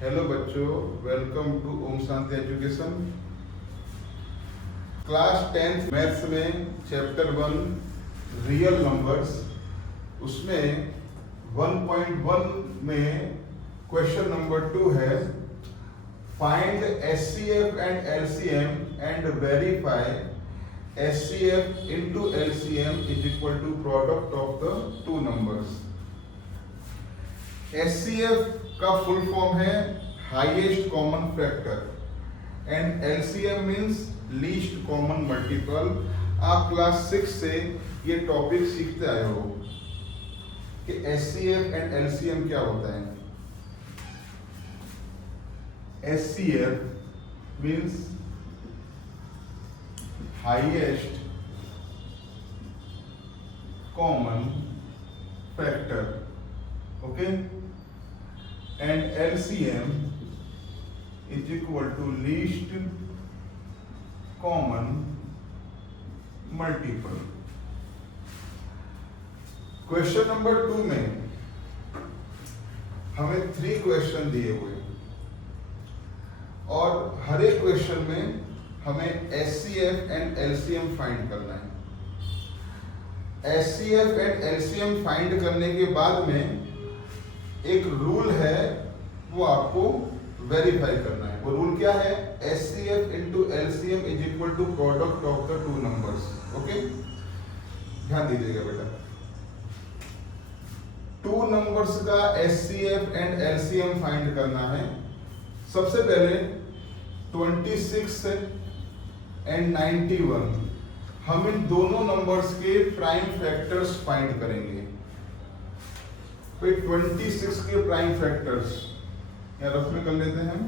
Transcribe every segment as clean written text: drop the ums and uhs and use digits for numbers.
Hello बच्चों, welcome to Om Shanti education. Class 10th maths में chapter 1 real numbers, उसमें 1.1 में क्वेश्चन नंबर 2 है find HCF and LCM and verify HCF into LCM is equal to product of the two numbers. HCF का full form है highest common factor and LCM means least common multiple. आप class 6 से ये topic सीखते आए हो कि HCF and LCM क्या होता है। HCF means highest common factor, okay, and LCM is equal to least common multiple। Question number 2 में हमें 3 क्वेश्चन दिए हुए और हर एक क्वेश्चन में हमें HCF एंड LCM फाइंड करना है। HCF एंड LCM फाइंड करने के बाद में एक रूल है, वो आपको वेरीफाई करना है। वो रूल क्या है? HCF into LCM is equal to product of the two numbers. Okay, ध्यान दीजिएगा बेटा। टू नंबर्स का HCF एंड LCM फाइंड करना है। सबसे पहले 26 एंड 91 हम इन दोनों नंबर्स के प्राइम फैक्टर्स फाइंड करेंगे। फिर 26 के प्राइम फैक्टर्स या रफ में कर लेते हैं।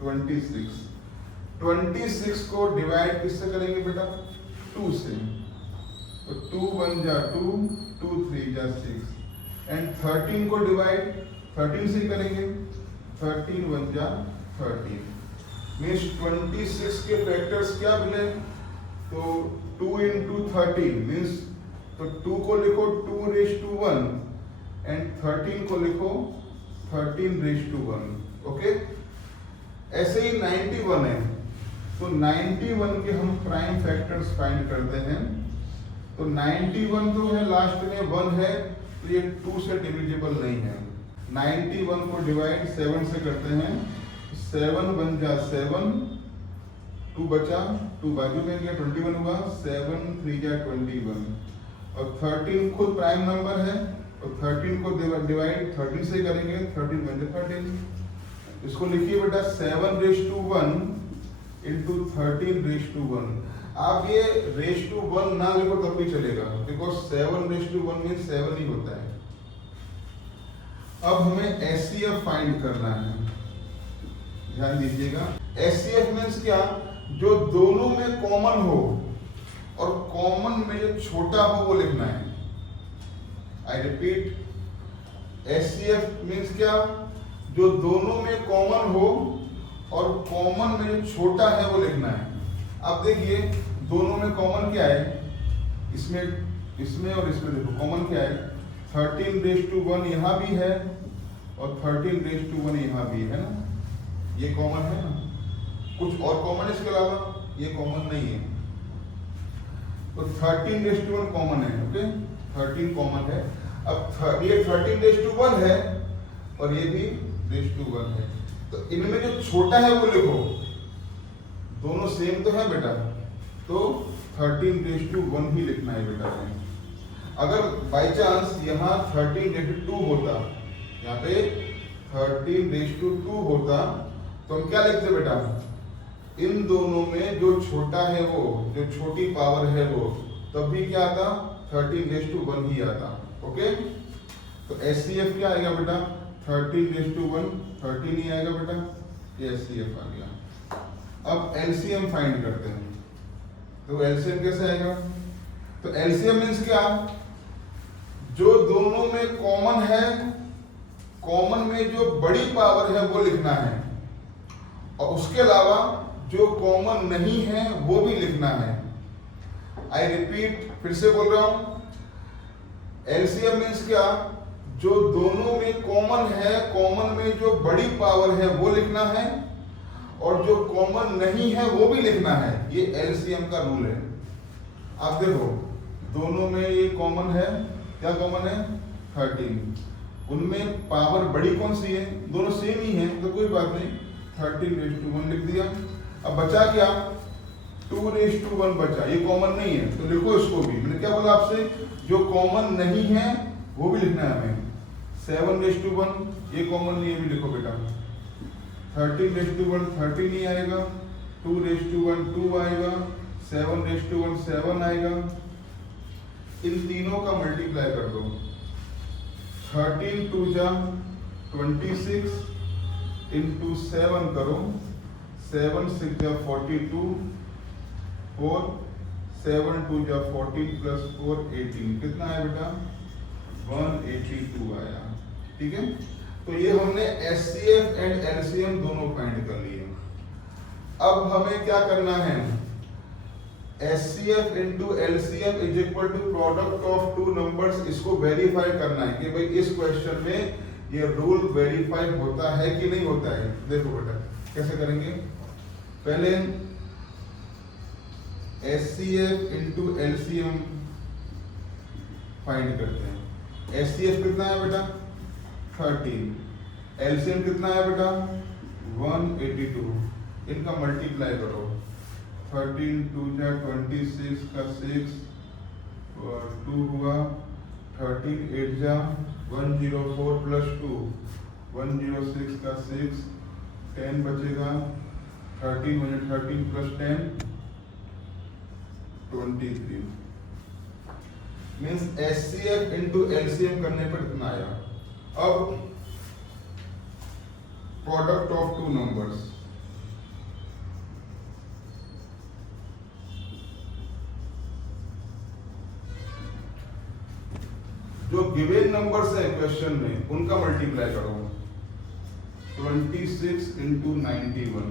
26 को डिवाइड किससे करेंगे बेटा? 2 से। तो 2 1 जा 2, 2 3 जा 6 एंड 13 को डिवाइड 13 से करेंगे। 13 1 जा 13 मीन्स 26 के फैक्टर्स क्या मिले? तो 2 into 13 मीन्स तो 2 को लिखो 2 raised to 1 एंड 13 को लिखो 13 raised to 1। ओके, ऐसे ही 91 है तो 91 के हम प्राइम फैक्टर्स फाइंड करते हैं। तो 91 जो है लास्ट में 1 है तो ये 2 से डिविजिबल नहीं है। 91 को डिवाइड 7 से करते हैं। 7 1 जा 7, 2 बचा, 2 बाजू में गया 21 हुआ। 7 3 जा 21 और 13 खुद प्राइम नंबर है तो 13 को डिवाइड 13 से करेंगे। 13 1 जा 13। इसको लिखिए बेटा 7 raised to 1 into 13 raised to 1। आप ये raised to 1 ना लिखो तब भी चलेगा, बिकॉज 7 raised to 1 मीन्स 7 ही होता है। अब हमें HCF फाइंड करना है, ध्यान दीजिएगा। HCF मीन्स क्या? जो दोनों में कॉमन हो और कॉमन में जो छोटा हो वो लिखना है। आई रिपीट, HCF मीन्स क्या? जो दोनों में कॉमन हो और कॉमन में जो छोटा है वो लिखना है। अब देखिए दोनों में कॉमन क्या है? इसमें और इसमें देखो कॉमन क्या है? 13 raised to 1 यहाँ भी है और 13 raised to 1 यहाँ भी है ना, ये कॉमन है ना। कुछ और कॉमन है इसके अलावा? ये कॉमन नहीं है। तो 13 raised to 1 कॉमन है। ओके, 13 कॉमन है। अब ये 13 raised to 1 है और ये भी raised to 1 है। तो इनमें जो छोटा है वो लिखो। दोनों सेम तो है बेटा, तो 13 raised to 1 ही लिखना है बेटा। अगर बाई चांस यहाँ 13 raised to 2 होता, यहाँ पे 13 raised to 2 होता तो हम क्या लिखते बेटा? इन दोनों में जो छोटा है वो, जो छोटी पावर है वो, तब भी क्या आता? 13 raised to 1 ही आता। ओके, तो HCF क्या आएगा बेटा? 13 raised to 1 13 ही आएगा बेटा, ये HCF आ गया। अब LCM फाइंड करते हैं। तो LCM कैसे आएगा? तो LCM मीन्स क्या? जो दोनों में कॉमन है, कॉमन में जो बड़ी पावर है वो लिखना है और उसके अलावा जो कॉमन नहीं है वो भी लिखना है। आई रिपीट, फिर से बोल रहा हूं, एलसीएम मीन्स क्या? जो दोनों में कॉमन है, कॉमन में जो बड़ी पावर है वो लिखना है, और जो कॉमन नहीं है वो भी लिखना है। ये एलसीएम का रूल है। आप देखो दोनों में ये कॉमन है, क्या कॉमन है? 13। उनमें पावर बड़ी कौन सी है? दोनों सेम ही है, तो कोई बात नहीं, 13:1 लिख दिया। अब बचा क्या? 2:1 बचा, ये कॉमन नहीं है तो लिखो इसको भी। मैंने क्या बोला आपसे? जो कॉमन नहीं है वो भी लिखना है हमें। 7:1 ये कॉमन नहीं है, भी लिखो बेटा। 13:1 13 नहीं आएगा, 2:1 2 आएगा, 7:1 7 आएगा। इन तीनों का मल्टीप्लाई कर दो। 13 2 जा 26 इंटू 7 करो, 7 6 जा 42, 4 7 2 जा 14 प्लस 4 18, कितना आया बेटा? 182 आया। ठीक है, तो ये हमने एचसीएफ एंड एलसीएम दोनों फाइंड कर लिए। अब हमें क्या करना है? HCF into LCM is equal to product of two numbers, इसको वेरीफाई करना है कि भाई इस क्वेश्चन में ये रूल वेरीफाई होता है कि नहीं होता है। देखो बेटा कैसे करेंगे, पहले एचसीएफ इंटू एलसीएम फाइंड करते हैं। एचसीएफ कितना है बेटा? 13। एलसीएम कितना है बेटा? 182। इनका मल्टीप्लाई करो, 13 2 जा 26 का 6 और 2 हुआ, 13 8 जा 104 प्लस 2 106 का 6, 10 बचेगा, 13 plus 10 23। Means HCF into LCM करने पर इतना आया। अब प्रोडक्ट ऑफ टू नंबर्स, जो गिवन नंबर्स है क्वेश्चन में उनका मल्टीप्लाई करो। 26 इंटू 91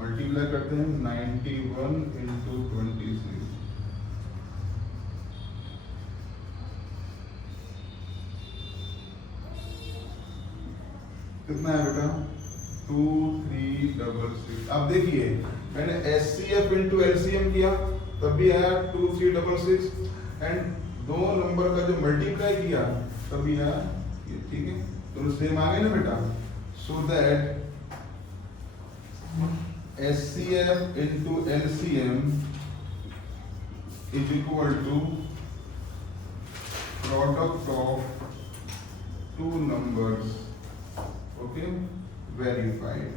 मल्टीप्लाई करते हैं, 91 इंटू 26 कितना है बेटा? 2366। अब देखिए मैंने एचसीएफ इंटू एलसीएम किया तब भी आया 2366, एंड दो नंबर का जो मल्टीप्लाई किया तब भी आया ये। ठीक है, तो सेम आ गए ना बेटा। So that HCF into LCM is equal to product of two numbers, okay, verified.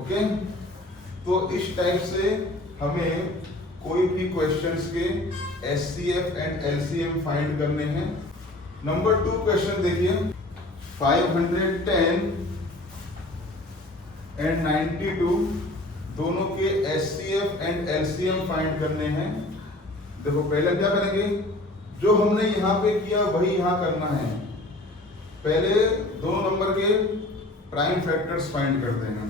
Okay, तो इस टाइप से हमें कोई भी क्वेश्चंस के एचसीएफ एंड एलसीएम फाइंड करने हैं। नंबर 2 क्वेश्चन देखिए, 510 एंड 92 दोनों के एचसीएफ एंड एलसीएम फाइंड करने हैं। देखो पहले क्या करेंगे, जो हमने यहाँ पे किया वही यहाँ करना है। पहले दोनों नंबर के प्राइम फैक्टर्स फाइंड करते हैं।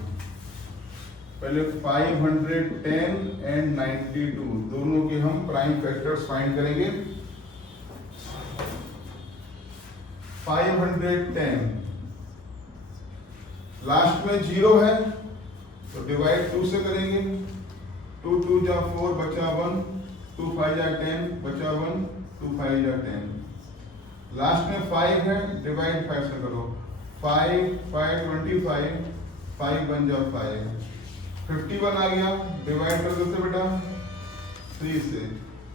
पहले 510 एंड 92 दोनों के हम प्राइम फैक्टर्स फाइंड करेंगे। 510 लास्ट में 0 है तो डिवाइड 2 से करेंगे। 2 2 जा 4 बचा 1, 2 5 जा 10 बचा 1, 2 5 जा 10। लास्ट में 5 है, डिवाइड 5 से करो। 5 5 25, 5 1 जा 5, 51 आ गया, डिवाइड कर देते बेटा 3 से।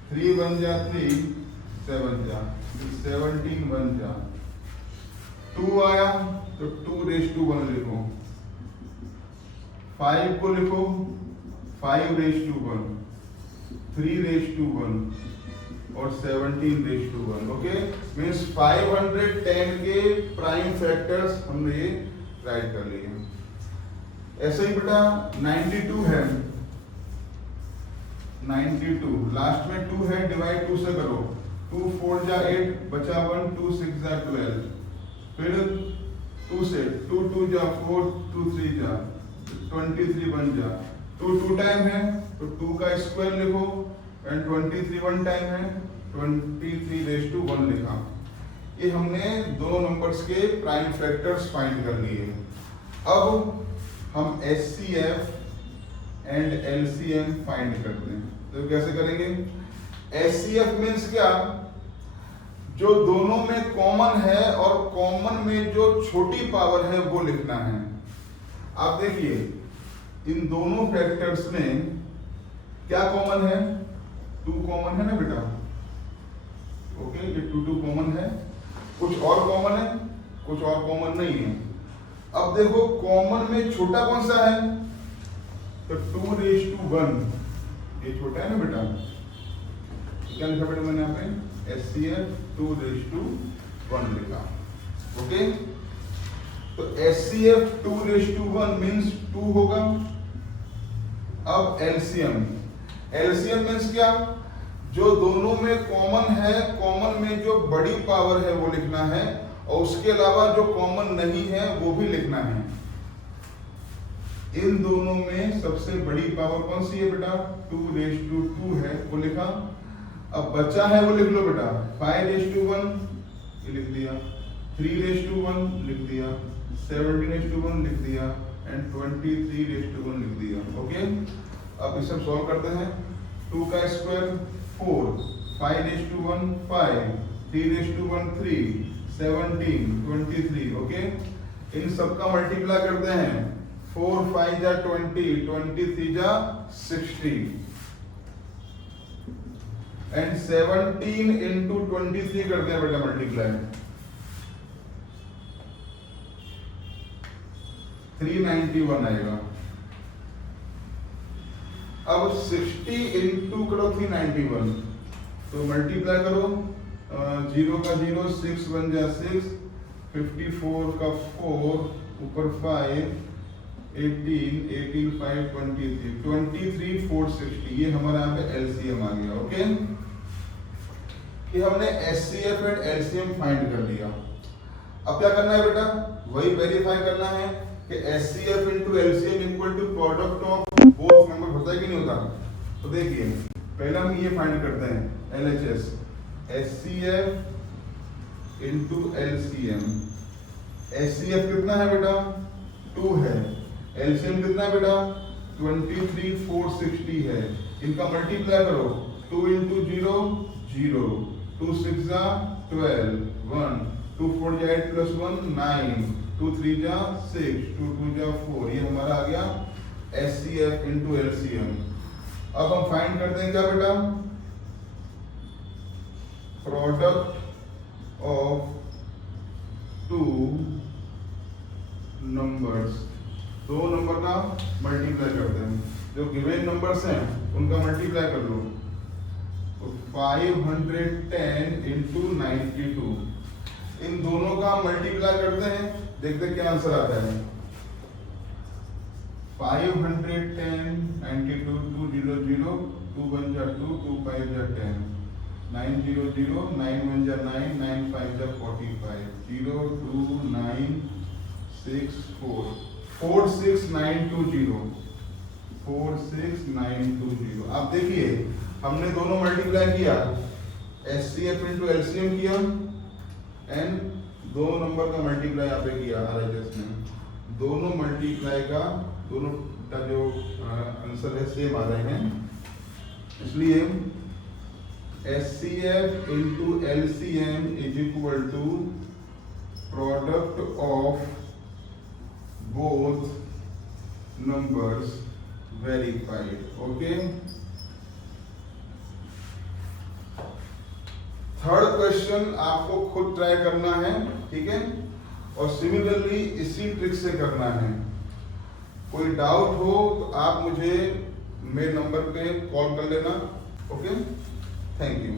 3 1 जा 3, 7 जा 17 1 जा 2 आया तो 2:1 लिखो। 5 को लिखो 5:1, 3:1 और 17:1। ओके, मीन्स 510 के प्राइम फैक्टर्स हमने ये राइट कर लिए। ऐसे ही बेटा 92 है, 92 लास्ट में 2 है, डिवाइड 2 से करो। 2 4 जा 8 बचा 1, 2 6 जा 12, फिर 2 से 2 2 जा 4, 2 3 जा 23 1 जा 2 2 टाइम है तो 2 का स्क्वायर लिखो, एंड 23 1 टाइम है 23 लिखा। ये हमने दो नंबर्स के प्राइम फैक्टर्स फाइंड कर लिए। अब हम HCF एंड LCM फाइंड करते हैं। तो कैसे करेंगे? HCF मीन्स क्या? जो दोनों में कॉमन है और कॉमन में जो छोटी पावर है वो लिखना है। आप देखिए इन दोनों फैक्टर्स में क्या कॉमन है? 2 कॉमन है ना बेटा? ओके, ये 2 कॉमन है। कुछ और कॉमन है? कुछ और कॉमन नहीं है। अब देखो कॉमन में छोटा कौन सा है? तो 2:1 ये छोटा है ना बेटा? क्या लिखा बेटा मैंने यहाँ पे? HCF 2:1 लिखा। ओके, तो HCF 2:1 मीन्स 2 होगा। अब LCM मीन्स क्या? जो दोनों में कॉमन है, कॉमन में जो बड़ी पावर है वो लिखना है, और उसके अलावा जो कॉमन नहीं है वो भी लिखना है। इन दोनों में सबसे बड़ी पावर कौन सी है बेटा? 2:2 है, वो लिखा। अब बचा है वो लिख लो बेटा। 5:1 ये लिख दिया, 3:1 लिख दिया, 17:1 लिख दिया एंड 23:1 लिख दिया। ओके, अब इसे सब सॉल्व करते हैं। 2 का स्क्वायर 4, 5:1 5, 3:1 3, 17, 23। ओके, इन सबका मल्टीप्लाई करते हैं। 4 5 जा 20, 23 जा 60 एंड 17 into 23 करते हैं बेटा मल्टीप्लाई। 391 आएगा। अब 60 into करो 391, तो मल्टीप्लाई करो। 0 का 0, 6 1 जा 6, 54 का 4, ऊपर 5, 18 18 5 23, 23 460। ये हमारा यहाँ पे LCM आ गया। ओके, ये हमने HCF एंड LCM फाइंड कर लिया। अब क्या करना है बेटा? वही वेरीफाई करना है कि HCF into LCM equal to product of both number होता है कि नहीं होता। तो देखिए पहले हम ये फाइंड करते हैं LHS, HCF into LCM। HCF कितना है बेटा? 2 है। LCM कितना है बेटा? 23 460 है। इनका मल्टीप्लाई करो। 2 into 0 0, 2 6 जा 12, 1, 2 4 जा 8 plus 1 9, 2 3 जा 6, 2 2 जा 4। ये हमारा आ गया HCF into LCM। अब हम फाइंड करते हैं क्या बेटा? प्रोडक्ट ऑफ 2 नंबर्स, 2 नंबर का मल्टीप्लाई करते हैं। जो गिवन नंबर्स हैं उनका मल्टीप्लाई कर लो। तो 510 into 92, इन दोनों का मल्टीप्लाई करते हैं, देखते हैं क्या आंसर आता है। 510 92 2 0 0, 2 1 जा 2, 2 5 जा 10, 9 0 0, 9 1 जा 9, 9 5 जा 45, 0 2 9 6 4, 4 6 9 2 0, 4 6 9 2 0। आप देखिए हमने दोनों मल्टीप्लाई किया, HCF into LCM किया एंड 2 नंबर का मल्टीप्लाई यहाँ पे किया RHS में। दोनों मल्टीप्लाई का, दोनों का जो आंसर है सेम आ रहे हैं, इसलिए HCF into LCM is equal to product of both numbers verified। Okay, third question आपको खुद ट्राई करना है, ठीक है, और सिमिलरली इसी ट्रिक से करना है। कोई डाउट हो तो आप मुझे मेरे नंबर पे कॉल कर लेना। Okay, thank you.